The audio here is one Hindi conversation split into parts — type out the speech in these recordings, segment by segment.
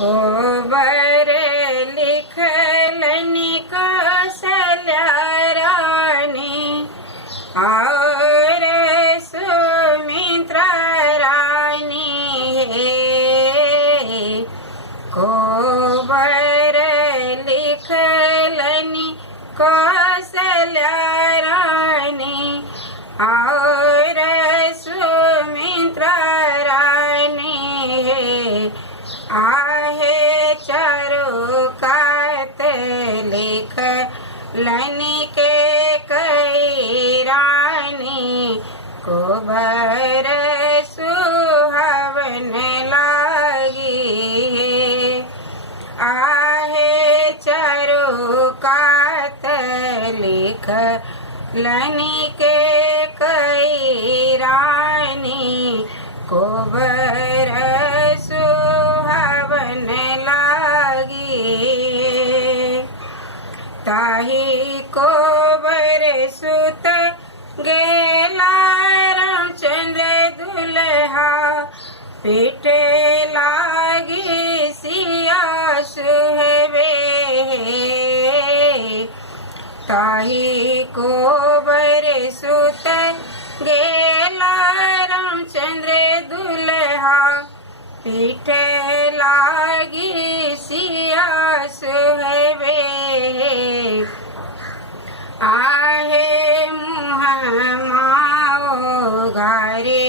कोबर लिखलनि कौशल्या रानी और सुमित्रा रानी हे। कोबर लिखलनि कौशल्या रानी और सुमित्रा रानी हे। आहे चारों कात लिखलनि के कई रानी कोबर सुहावन लागी है। आहे चारों कात लिखलनि के कई रानी कोबर सुहावन लागी है। ताही कोबर सुत गेला रामचंद्र दुल्हा पीटे लागी सिया सुहबे। ताही कोबर सुत गेला रामचंद्र दुल्हा पीटे लागी सिया सुहबे। आहे मुँह माओ घारे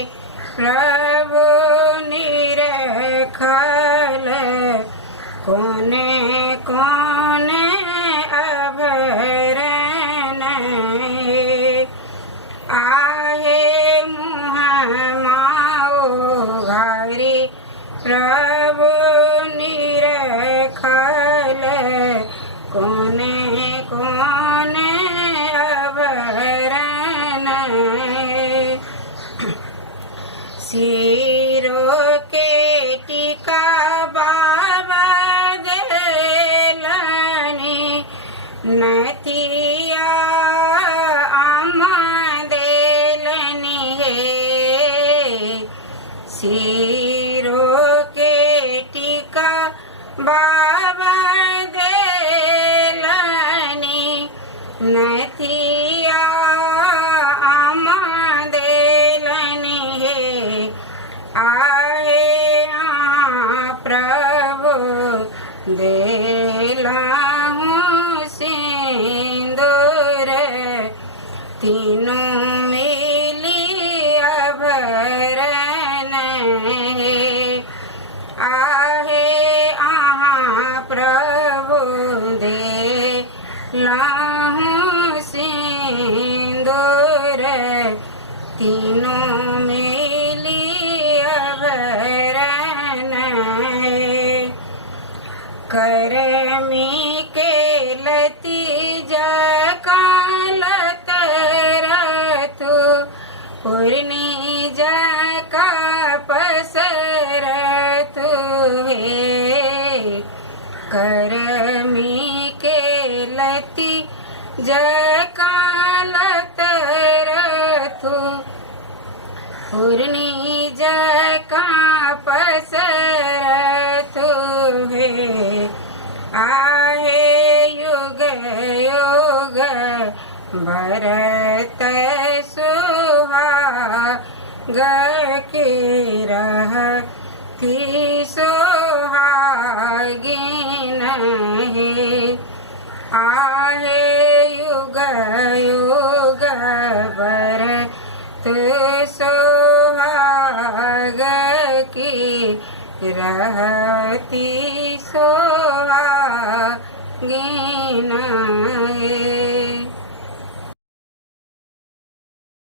प्रभु निरखल कोने कोने अभरण है। आहे मुँह माओ घारे प्रभु निरखल कोने कोने अभरण है। सिरों के टीका बाबा देलनि नथिया आमा देलनि हे। सिरों के टीका बाबा देलनि नथिया आमा देलनि हे। आहे प्रभु देलाहूँ सिंदूर तीनों मिली आभरण है। आहे प्रभु देलाहूँ सिंदूर तीनों मिली आभरण है। करमी के लती जकालत रथु पूर्णी जका पसरतु हे। करमी के लती जकालत रथु पूर्णी जका पसरतु है। आहे युग युग भरत सुहाग की रहती सुहागिन है। आहे युग युग भरत सुहाग की रहती सुहागिन